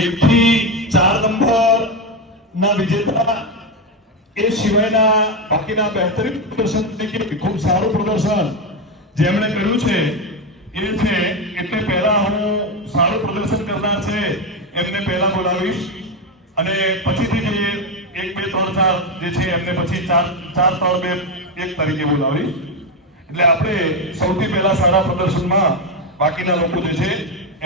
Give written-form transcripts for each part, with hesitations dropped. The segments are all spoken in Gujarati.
1 થી 4 નંબર ના વિજેતા એ સિવાયના બાકીના બહેતરીન પ્રદર્શન પૈકી ખૂબ સારું પ્રદર્શન જેમણે કર્યું છે એ છે, એટલે પહેલા હું સારું પ્રદર્શન કરનાર છે એમને પહેલા બોલાવીશ અને પછીથી જે 1 2 3 4 જે છે એમને પછી 4 4 3 2 1 તરીકે બોલાવીશ. એટલે આપણે સૌથી પહેલા સારા પ્રદર્શનમાં બાકીના લોકો જે છે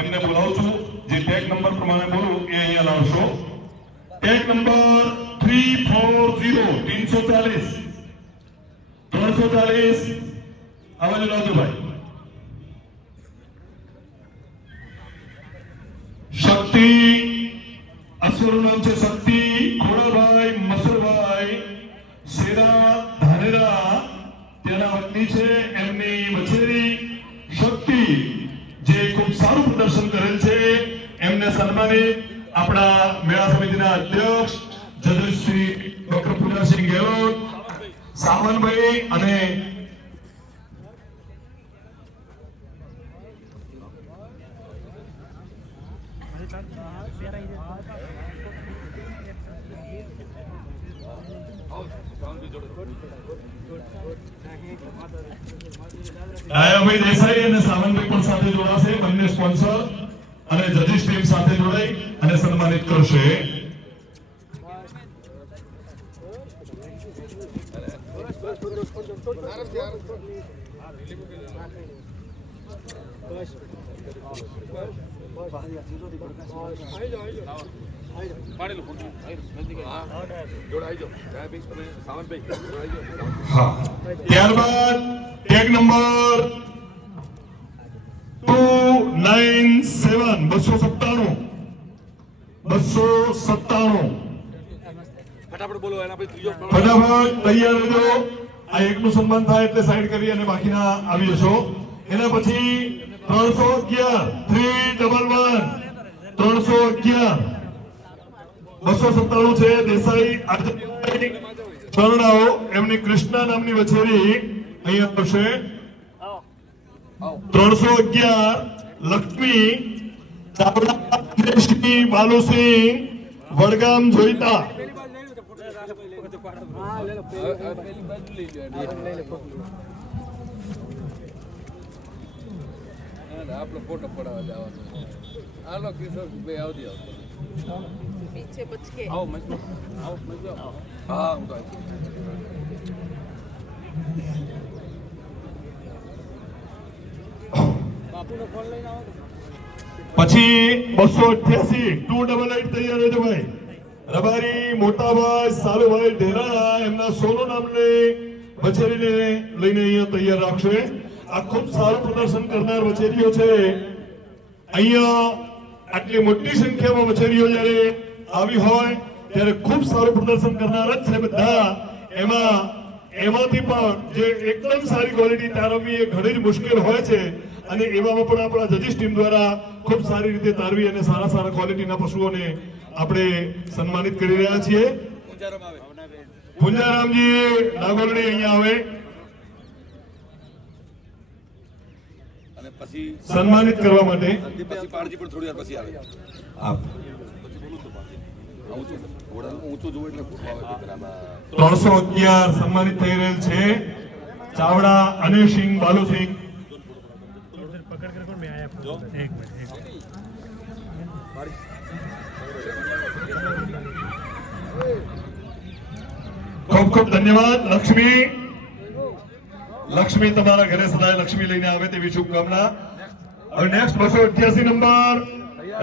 એમને બોલાવું છું. જે ટેગ નંબર પ્રમાણે બોલું એ અહીંયા લાવશો. ટેગ નંબર 340 340 આવાજ લાવજો ભાઈ. શક્તિ અસુરનું નામ છે શક્તિ ખોડાભાઈ મસુરભાઈ શેરા ધાનેરા તેના વતની છે. એમની વછેરી શક્તિ જે ખૂબ સારું પ્રદર્શન કરેલ છે એમને સન્માનિત આપણા મેળા સમિતિના અધ્યક્ષ જજ શ્રી ડોક્ટર પૂજાસિંહ ગેહલોત સાવનભાઈ અને ડાયાભાઈ દેસાઈ અને સાવનભાઈ પણ સાથે જોડાશે. બંને સ્પોન્સર અને જજીસ ટીમ સાથે જોડાઈ અને સન્માનિત કરશે. ત્યારબાદ ટેગ નંબર 297 297 ફટાફટ બોલો. એના પછી ત્રીજો ફટાફટ તૈયાર રહેજો. આ એકનું સન્માન થાય એટલે સાઈડ કરી અને બાકીના આવી જશો. એના પછી 311 297 છે. દેસાઈ ચરણાઓ એમની કૃષ્ણા નામની વછેરી અહીંયા આવશે. 311 લક્ષ્મી ચાવડા શ્રી બાલુસિંહ વડગામ જોઈતા. આપણે ફોટો પડાવવા જવાનું. હાલો કિશોર ભાઈ આવતી પીછે બચકે આવો મજો હા હું તો બાપુનો ફોન લઈને આવો. પછી 288 288 તૈયાર રહેજો ભાઈ. રબારી મોટાભાઈ સાલુભાઈ ઢેરાણા એમના સોનું નામને વછેરીને લઈને અહીંયા તૈયાર રાખશે. આ ખૂબ સારું પ્રદર્શન કરનાર વછેરીઓ છે. અહીંયા આટલી મોટી સંખ્યામાં વછેરીઓ જ્યારે આવી હોય ત્યારે ખૂબ સારું પ્રદર્શન કરનાર જ છે બધા. એમાંથી પણ જે એકદમ સારી ક્વોલિટી તારવવી એ ઘણી જ મુશ્કેલ હોય છે અને એવામાં પણ આપણા જજીસ ટીમ દ્વારા ખૂબ સારી રીતે તારવી અને સારા સારા ક્વોલિટીના પશુઓને આપણે સન્માનિત કરી રહ્યા છીએ. પુંજારામજી નાગોલડી અહીંયા આવે અને પછી સન્માનિત કરવા માટે. પછી પારજી પણ થોડી વાર પછી આવે. ઊંચું જોવું એટલે 311 સન્માનિત થઈ રહેલ છે. ચાવડા અનેસિંહ બાલુસિંહ ખૂબ ખૂબ ધન્યવાદ. લક્ષ્મી તમારા ઘરે સદાય લક્ષ્મી લઈને આવે તેવી શુભકામના. હવે નેક્સ્ટ 288 નંબર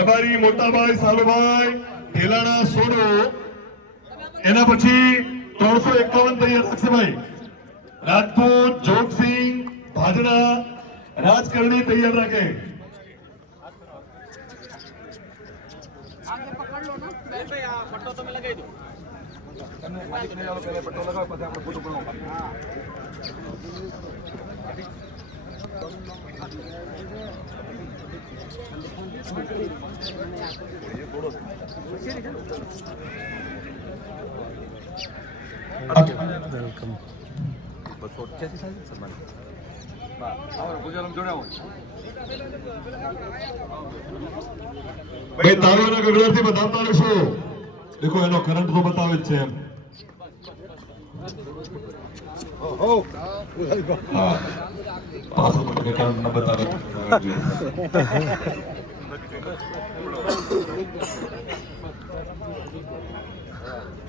રબારી મોટાભાઈ સાલુભાઈ ઢેલાણા સોડો. એના પછી 351 તૈયાર રાખશે ભાઈ. રાજપૂત જોગસિંહ ભાજણા રાજકરણી તૈયાર રાખે. પટ્ટો તમે લગાવી દો. પટ્ટો લગાવ પછી આપણે ફોટો બનાવો. વેલકમ. 288 સન્માન ગુજરાતમાં જોડાવો ભાઈ તારોના ગગડાથી બતાવતા રહેશો. દેખો એનો કરંટ તો બતાવે જ છે એમ. હા પાછો મને કરંટ ન બતાવે.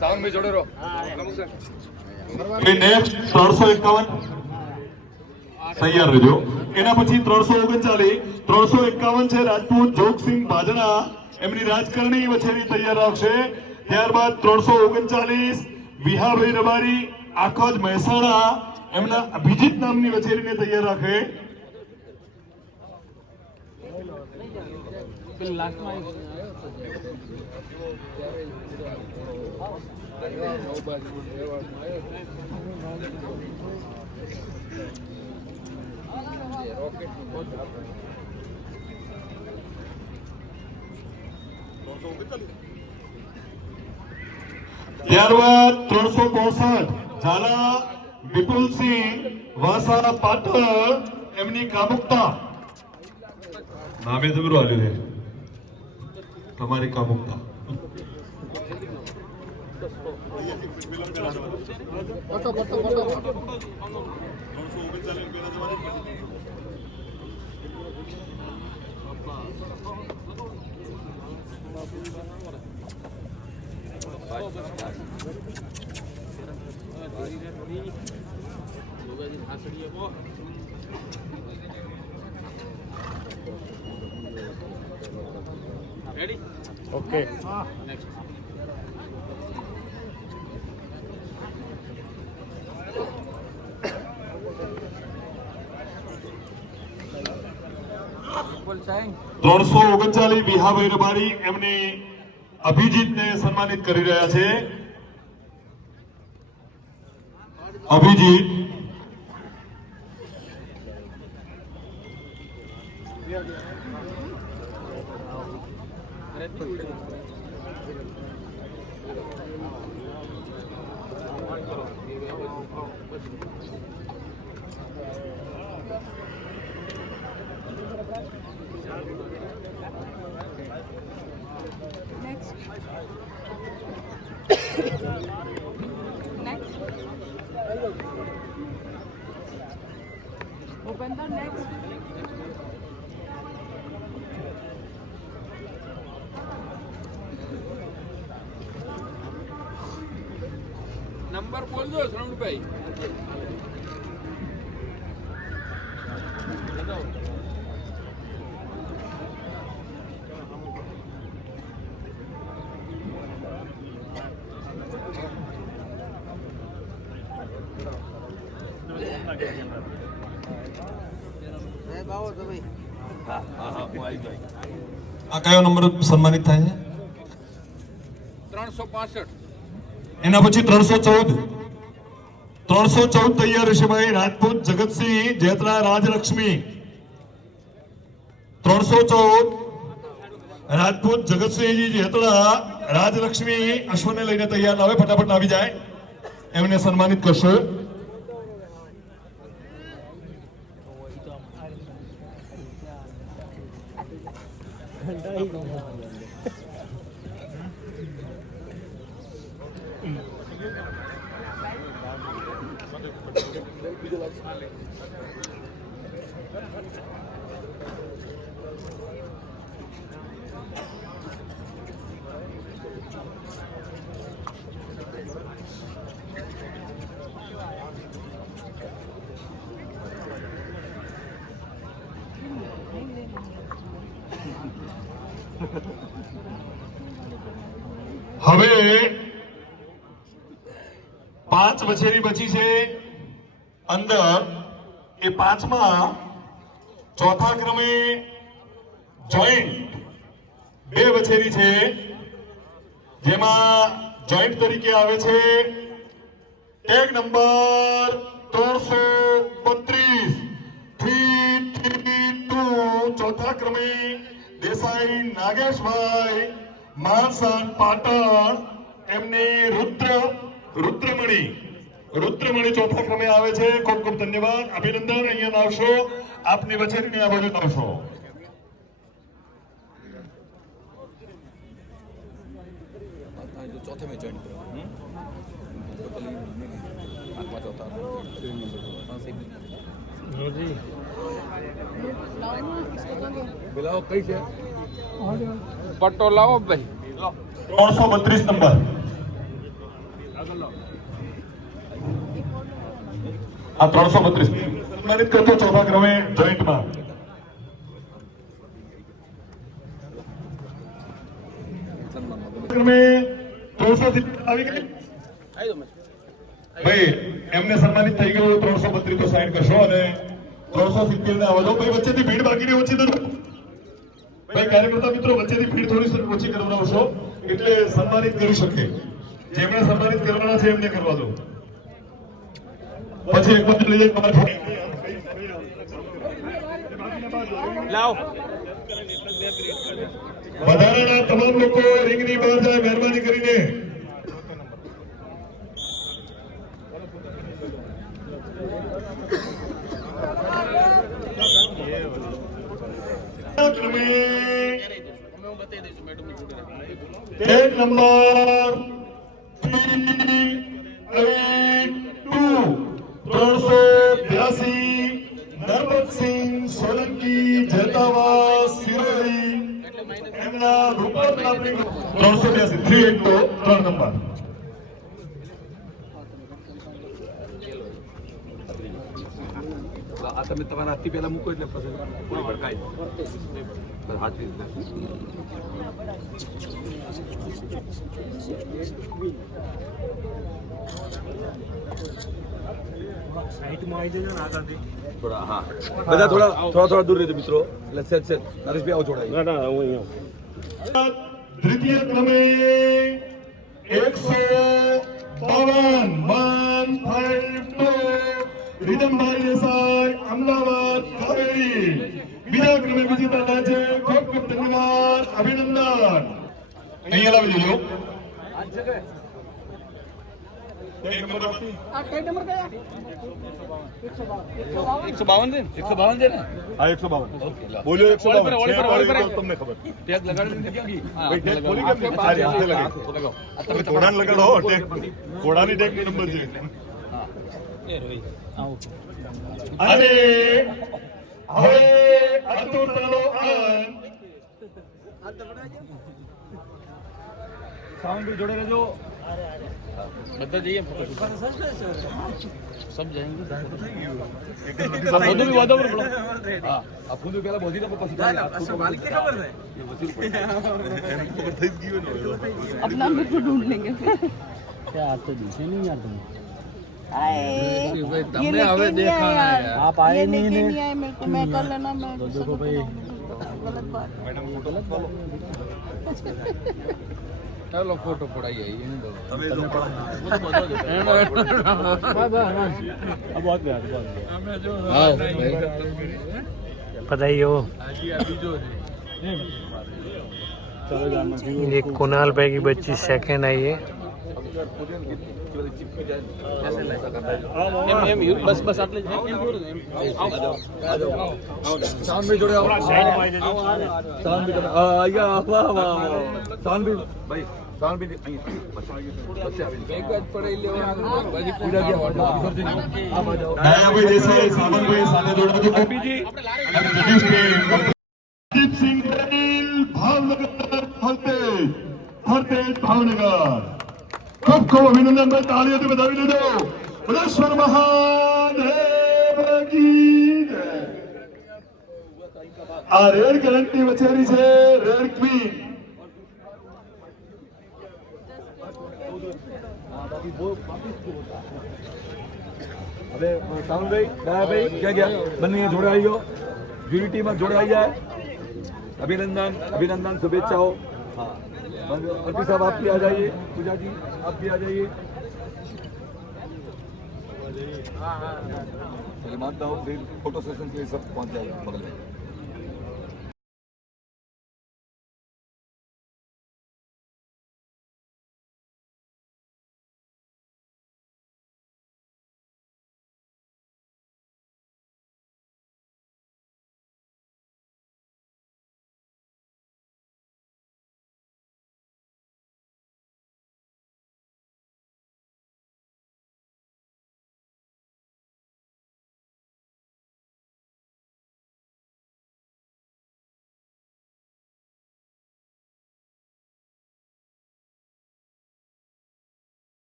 સાઉન્ડ में જોડે રહો નેક્સ્ટ 351 તૈયાર રહેજો. એના પછી 339 છે રાજપૂત જોગસિંહ બાજરા, એમની રાજકારણી વછેરી તૈયાર રાખશે. ત્યારબાદ 339 વિહાભાઈ રબારી આખોજ મહેસાણા, એમના અભિજીત નામની વછેરીને તૈયાર રાખે. ત્યારબાદ 365 ઝાલા વિપુલસિંહ વાસા પાટણ, એમની કામુકતા નામે જબરું આલ્યું છે તમારી કામુકતા. Ready okay. નેક્સ્ટ બોલ સાઈન 339 વિહાભાઈ રબારી, એમની અભિજીતને સન્માનિત કરી રહ્યા છે. Abhijit Open the next. Number બોલજો શ્રવણભાઈ. આ કયો નંબર સન્માનિત થાય છે? 365 એના પછી 314 તૈયાર છે ભાઈ. રાજપૂત જગતસિંહ જેતરા રાજલક્ષ્મી 314 રાજપૂત જગતસિંહજી જેતરા રાજલક્ષ્મી અશ્વને લઈને તૈયાર આવે, ફટાફટ આવી જાય, એમને સન્માનિત કરશે. હવે 5 વછેરી બચી છે અંદર. એ 5માં ચોથા ક્રમે જોઈન્ટ 2 વછેરી છે, જેમાં જોઈન્ટ તરીકે આવે છે ટેગ નંબર 332 332. ચોથા ક્રમે દેસાઈ નાગેશભાઈ માણસાન પાટણ, એમની રુદ્રમણી રુદ્રમણી ચોથા ક્રમે આવે છે. ખૂબ ખૂબ ધન્યવાદ, અભિનંદન. અહીંયા આવશો, આપની વચ્ચેની આ બાજુ આવશો. जो चौथे में ज्वाइन करो आठवां चौथा बुलाओ कई से पट्टो लाओ भाई 332 નંબર. આ 332 સન્માનિત કરતો ચોથા ક્રમે જોઈન્ટમાં. ક્રમે 370 આવી ગઈ ભાઈ, એમને સન્માનિત થઈ ગયું. 332 તો સાઈન કરશો અને 370 ને આવજો ભાઈ. વચ્ચેથી ભીડ બાકી નહીં ઓછી કરો ભાઈ. કાર્યકર્તા મિત્રો વચ્ચેથી ભીડ થોડી ઓછી કરાવશો એટલે સન્માનિત કરી શકે. જેમણે સન્માનિત કરવાના છે એમને કરવા દો. પછી એક બાજુ લઈ લાવ વધારાના તમામ લોકો રિંગની બહાર જાય મહેરબાની કરીને. ટેગ નંબર 382 નર્મદસિંહ સોલંકી જતાવાસ સિરોહી એમના રૂપક નામની 382 3 નંબર. આ તમે તમારા હાથથી પહેલા મૂકો એટલે પછી પૂરી ભડકાય હાથથી થોડા હા બધા થોડા દૂર રહેજો મિત્રો. એટલે સેજ નરેશભાઈ આવો જોડાય. દ્વિતીય ક્રમે 152 રીદમભાઈ દેસાઈ અમદાવાદ કાવેરી બીજા ક્રમે વિજેતા થાય છે. ખૂબ ખૂબ ધન્યવાદ, અભિનંદન. અહીંયા લાવી દેજો. એક નંબર આપી. 152 છે 152 છે ને. હા 152 બોલ્યો. 152 તમને ખબર ટેગ લગાડી દીધી ક્યાં ગઈ? ભાઈ ટેગ ખોલી કેમ કે સારી હાથે લગાડી. તમે ઘોડાને લગાડો હો ટેગ. ઘોડાની ટેગ નંબર છે. અને હવે અતુતાનો સાઉન્ડ જોડે રહેજો. બધા જઈએ સબ જાયેંગે બધું વાદો પર હા આ ફૂંદુ પેલા બોધી ને પછી मालिक की खबर है अपना मेरे को ढूंढ लेंगे क्या आप तो दिखे नहीं यार तुम आए भाई ये तुमने लेके हमें नहीं देखा आया ना यार। यार आप आए ये नहीं लेके ने नहीं आए मेरे को मैं कर लेना मैं तो देखो भाई गलत बात चलो फोटो पड़ाई है ये नहीं दो अब बहुत गया हाँ बताइए वो ये कुणाल भाई की बच्ची सेकंड आई है बस बस आटले साउंड में जोड़े आओ साउंड भी आया वाह वाह साउंड भी भाई साउंड भी बच्चे एक बार पढ़ाई ले भाई पूरा किया आप आ जाओ દયાભાઈ દેસાઈ સામંતભાઈ સાથે જોડો છો. દીપ સિંહ પટેલ ભાવનગર ફરતે ભાવનગર. ખૂબ ખૂબ અભિનંદન ભાઈ. તાળીઓથી વધાવી દેજો. બલેશ્વર મહાદેવ કી જય. આ રેડ કરંટની વચેરી છે રેડ ક્વીન. હવે સાઉન્ડભાઈ દયાભાઈ ક્યાં ગયા બંને જોડે આવી ગયો યુનિટીમાં જોડે આવી જાય अभिनंदन अभिनंदन शुभेच्छाओं हाँ मंत्री साहब आप भी आ जाइए पूजा जी आप भी आ जाइए चलिए मानता हूँ फोटो सेशन के लिए सब पहुँच जाएगा बगल में